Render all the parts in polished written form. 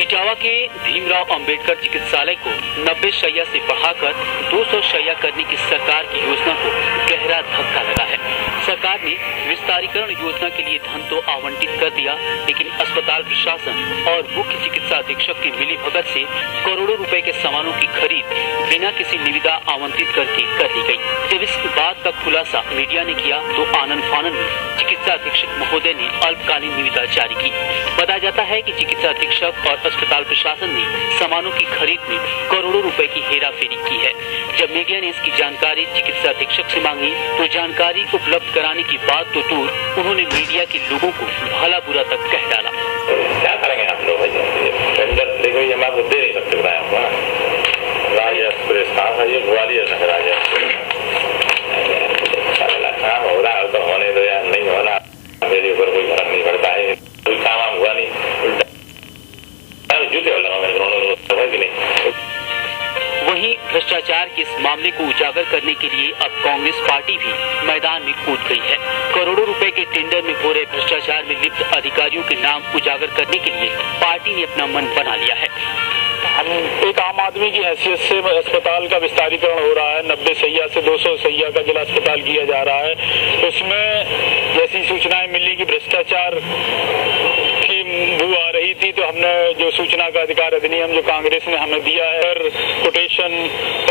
इटावा के भीमराव अंबेडकर चिकित्सालय को 90 शैय्या से बढ़ाकर 200 शैय्या करने की सरकार की योजना को गहरा धक्का लगा है। सरकार ने विस्तारीकरण योजना के लिए धन तो आवंटित कर दिया, लेकिन अस्पताल प्रशासन और मुख्य चिकित्सा अधीक्षक की मिलीभगत से करोड़ों रुपए के सामानों की खरीद बिना किसी निविदा आवंटित करके कर ली गई। जब इस बात का खुलासा मीडिया ने किया तो आनन फानन में चिकित्सा अधीक्षक महोदय ने अल्पकालीन निविदा जारी की। बताया जाता है कि चिकित्सा अधीक्षक और अस्पताल प्रशासन ने सामानों की खरीद में करोड़ों रुपए की हेराफेरी की है। जब मीडिया ने इसकी जानकारी चिकित्सा अधीक्षक से मांगी तो जानकारी उपलब्ध कराने की बात तो दूर, उन्होंने मीडिया के लोगों को भला बुरा तक कह डाला। क्या करेंगे आप लोग? टेंडर देखो, ये हम आपको दे नहीं सकते, बताया आपको ना। राज्य एक्सप्रेस कहाँ है? ये ग्वालियर नगर राज्य काम हो रहा है तो होने दो यार, नहीं होना मेरे ऊपर कोई फर्क नहीं पड़ता है। कोई काम हुआ नहीं, उल्टा जूते लगाओ मेरे दोनों है कि नहीं। वहीं भ्रष्टाचार के इस मामले को उजागर करने के लिए अब कांग्रेस पार्टी भी मैदान में कूद गई है। करोड़ों रुपए के टेंडर में हो रहे भ्रष्टाचार में लिप्त अधिकारियों के नाम उजागर करने के लिए पार्टी ने अपना मन बना लिया है। हम एक आम आदमी की हैसियत से अस्पताल का विस्तारीकरण हो रहा है, 90 शैय्या से 200 शैय्या का जिला अस्पताल किया जा रहा है। उसमें जैसी सूचनाएं मिली कि भ्रष्टाचार की बू आ रही थी, तो हमने जो सूचना का अधिकार अधिनियम जो कांग्रेस ने हमें दिया है, कोटेशन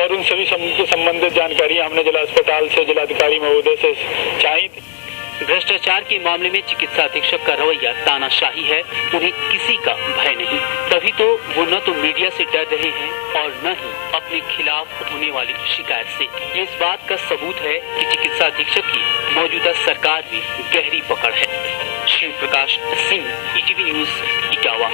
और उन सभी संबंधित जानकारियां हमने जिला अस्पताल से जिलाधिकारी महोदय से चाही थी। भ्रष्टाचार के मामले में चिकित्सा अधीक्षक का रवैया तानाशाही है, उन्हें किसी का भय नहीं। तभी तो वो न तो मीडिया से डर रहे हैं और न ही अपने खिलाफ होने वाली शिकायत से। ये इस बात का सबूत है कि चिकित्सा अधीक्षक की मौजूदा सरकार में गहरी पकड़ है। Shiv Prakash Singh, ETV news, Etawah.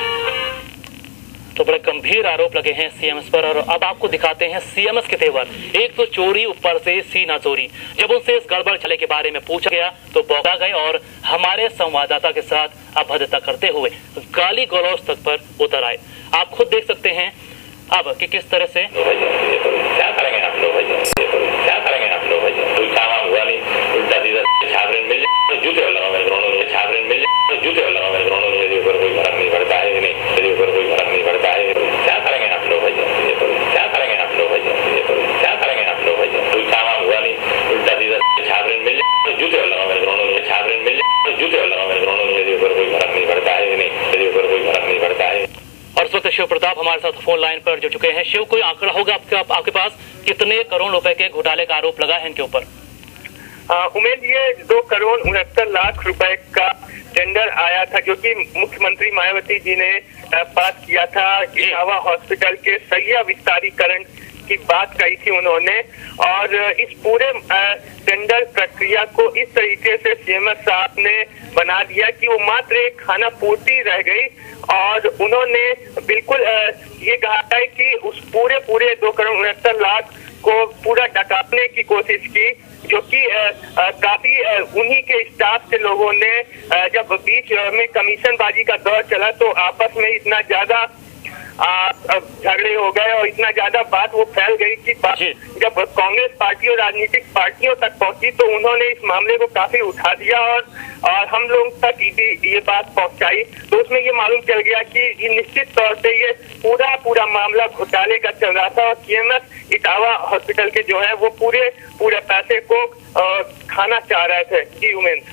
तो बड़े गंभीर आरोप लगे हैं सीएमएस पर, और अब आपको दिखाते हैं सीएमएस के तेवर। एक तो चोरी, ऊपर से सीना चोरी। जब उनसे इस गड़बड़ चले के बारे में पूछा गया तो बौखला गए और हमारे संवाददाता के साथ अभद्रता करते हुए गाली गलौज तक पर उतर आए। आप खुद देख सकते हैं अब कि किस तरह से क्या करेंगे आप लोग, क्या करेंगे आप लोग? कोई काम हुआ नहीं, उल्टा सीधा छाबरे मिल जाए तो जूते लगाओ मेरे दोनों, छाबरे मिल जाए तो जूते लगाओ मेरे दोनों, मेरे ऊपर कोई फर्क नहीं पड़ता है, नहीं मेरे ऊपर कोई फर्क नहीं पड़ता है। क्या करेंगे आप लोग? क्या करेंगे आप लोग? क्या करेंगे आप लोग? कोई काम हुआ नहीं, उल्टा सीधा छाबरे मिल जाए तो जूते लगाओ मेरे दोनों, छाबरे मिल जाए तो जूते लगाओ मेरे दोनों, मेरे ऊपर कोई फर्क नहीं पड़ता है, नहीं मेरे ऊपर कोई फर्क नहीं पड़ता है। और इस वक्त शिव प्रताप हमारे साथ फोन लाइन पर जुड़ चुके हैं। शिव, कोई आंकड़ा होगा आपके पास, कितने करोड़ रुपए के घोटाले का आरोप लगा है इनके ऊपर? उमेद, ये 2 करोड़ 69 लाख रुपए का टेंडर आया था जो कि मुख्यमंत्री मायावती जी ने पास किया था। इटावा हॉस्पिटल के शैय्या विस्तारीकरण की बात कही थी उन्होंने, और इस पूरे टेंडर प्रक्रिया को इस तरीके से सीएमएस साहब ने बना दिया कि वो मात्र एक खाना पूर्ति रह गई, और उन्होंने बिल्कुल ये कहा है कि उस पूरे 2 करोड़ 69 लाख को पूरा डकाने की कोशिश की, जो कि काफी उन्हीं के स्टाफ से लोगों ने जब बीच में कमीशनबाजी का दौर चला तो आपस में इतना ज्यादा झगड़े हो गए और इतना ज्यादा बात वो फैल गई कि जब कांग्रेस पार्टी और राजनीतिक पार्टियों तक पहुंची तो उन्होंने इस मामले को काफी उठा दिया और हम लोग तक ये बात पहुंचाई। तो उसमें ये मालूम चल गया कि ये निश्चित तौर पे ये पूरा मामला घोटाले का चल रहा था, और सीएमएस इटावा हॉस्पिटल के जो है वो पूरे पैसे को खाना चाह रहे थे। जी उमेद।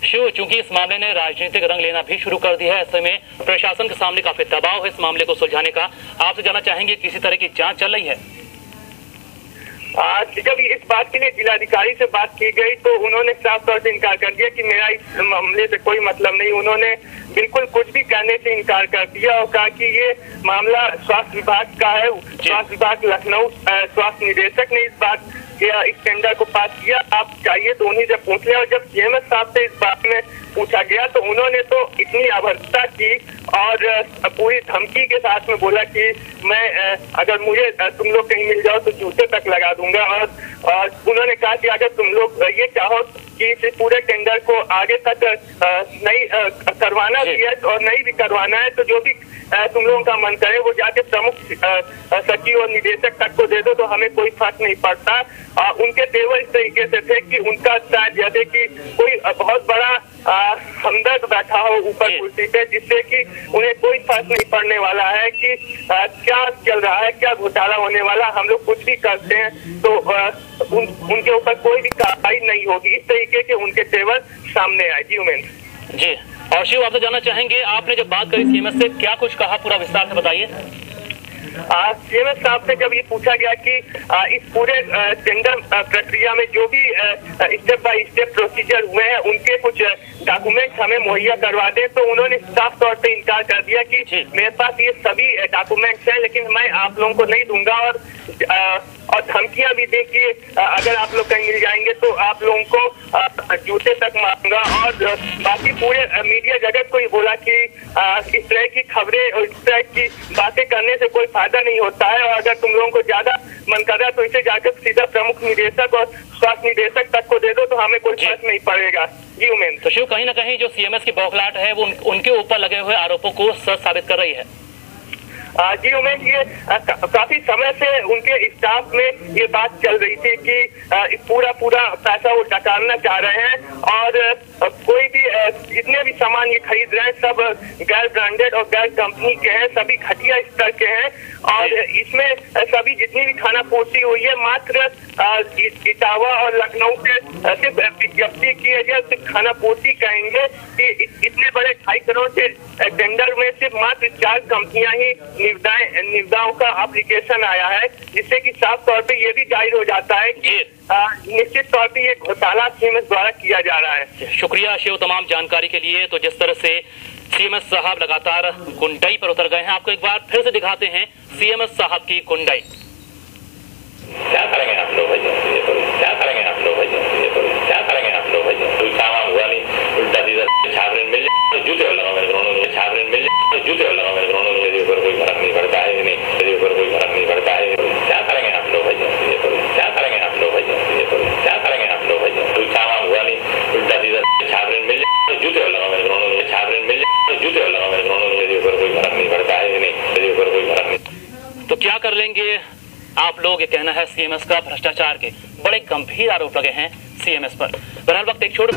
शिव, चूंकि इस मामले ने राजनीतिक रंग लेना भी शुरू कर दिया है, ऐसे में प्रशासन के सामने काफी दबाव है इस मामले को सुलझाने का। आपसे जानना चाहेंगे किसी तरह की जांच चल रही है? जब इस बात के लिए जिलाधिकारी से बात की गई तो उन्होंने साफ तौर से इनकार कर दिया कि मेरा इस मामले से कोई मतलब नहीं। उन्होंने बिल्कुल कुछ भी कहने से इनकार कर दिया और कहा कि ये मामला स्वास्थ्य विभाग का है। स्वास्थ्य विभाग लखनऊ स्वास्थ्य निदेशक ने इस बात इस टेंडर को पास किया, आप चाहिए तो उन्हीं से पूछ लें। और जब सीएमएस साहब से इस बात में पूछा गया तो उन्होंने तो इतनी अभद्रता की और पूरी धमकी के साथ में बोला कि मैं अगर मुझे तुम लोग कहीं मिल जाओ तो जूते तक लगा दूंगा, और उन्होंने कहा कि अगर तुम लोग ये चाहो कि इस पूरे टेंडर को आगे तक नहीं करवाना भी है और नहीं भी करवाना है तो जो भी तुम लोगों का मन करे वो जाके प्रमुख सचिव और निदेशक तक को दे दो, तो हमें कोई फर्क नहीं पड़ता। उनके तेवर इस तरीके से थे कि उनका शायद जैसे कि कोई बहुत बड़ा हमदर्द बैठा हो ऊपर कुर्सी पे, जिससे कि उन्हें कोई फर्क नहीं पड़ने वाला है कि क्या चल रहा है, क्या घोटाला होने वाला। हम लोग कुछ भी करते हैं तो उनके ऊपर कोई भी कार्रवाई नहीं होगी, इस तरीके के उनके तेवर सामने आए। जी उमेश जी। और शिव, आपसे जानना चाहेंगे, आपने जब बात करी सीएमएस से, क्या कुछ कहा, पूरा विस्तार से बताइए। सीएमएस साहब से जब ये पूछा गया कि इस पूरे टेंडर प्रक्रिया में जो भी स्टेप बाय स्टेप प्रोसीजर हुए हैं उनके कुछ डॉक्यूमेंट्स हमें मुहैया करवा दें, तो उन्होंने साफ तौर पे इनकार कर दिया कि मेरे पास ये सभी डॉक्यूमेंट्स हैं, लेकिन मैं आप लोगों को नहीं दूंगा। और धमकियां भी दी कि अगर आप लोग कहीं मिल जाएंगे तो आप लोगों को जूते तक मारूंगा। और बाकी पूरे मीडिया जगत को ही बोला कि इस तरह की खबरें और इस तरह की बातें करने से कोई फायदा नहीं होता है, और अगर तुम लोगों को ज्यादा मन कर रहा है तो इसे जाकर सीधा प्रमुख निदेशक और स्वास्थ्य निदेशक तक को दे दो, तो हमें कोई फर्क नहीं पड़ेगा। जी उमेश। तो शिव, कहीं ना कहीं जो सीएमएस की बौखलाहट है वो उनके ऊपर लगे हुए आरोपों को सच साबित कर रही है। जी उमेश, ये काफी समय से उनके स्टाफ में ये बात चल रही थी कि पूरा पैसा वो डकारना चाह रहे हैं, और कोई भी जितने भी सामान ये खरीद रहे हैं सब गैर ब्रांडेड और गैर कंपनी के हैं, सभी घटिया स्तर के हैं। और इसमें सभी जितनी भी खाना पूर्ति हुई है मात्र इटावा और लखनऊ से सिर्फ विज्ञप्ति की है, सिर्फ खाना पूर्ति कहेंगे कि इतने बड़े 2.5 करोड़ के टेंडर में सिर्फ मात्र 4 कंपनियां ही निविदाओं का एप्लीकेशन आया है, जिससे कि साफ तौर पे ये भी जाहिर हो जाता है कि निश्चित तौर पे ये घोटाला सीएमएस द्वारा किया जा रहा है। शुक्रिया शिव तमाम जानकारी के लिए। तो जिस तरह से सीएमएस साहब लगातार गुंडाई पर उतर गए हैं, आपको एक बार फिर से दिखाते हैं सीएमएस साहब की गुंडाई। क्या करेंगे आप लोग भैया, क्या करेंगे आप लोग भैया, क्या करेंगे आप लोग भैया। कोई काम हुआ नहीं, उल्टा सीधा छात्र मिल जाए तो जूते लगाओ मेरे ग्राउंड में, छात्र मिल जाए तो जूते लगाओ मेरे ग्राउंड में, मेरे ऊपर कोई फर्क नहीं पड़ता है, नहीं मेरे ऊपर कोई फर्क नहीं पड़ता है। क्या करेंगे आप लोग भैया, क्या करेंगे आप लोग भैया, क्या करेंगे आप लोग भैया। कोई काम हुआ नहीं, उल्टा सीधा छात्र मिल जाए तो जूते लगाओ मेरे ग्राउंड में, छात्र मिल जाए तो जूते लगाओ मेरे ग्राउंड में, मेरे ऊपर कोई फर्क नहीं पड़ता है, नहीं मेरे ऊपर कोई फर्क नहीं। तो क्या कर लेंगे आप लोग, ये कहना है सीएमएस का। भ्रष्टाचार के बड़े गंभीर आरोप लगे हैं सीएमएस पर। बहरहाल वक्त एक छोड़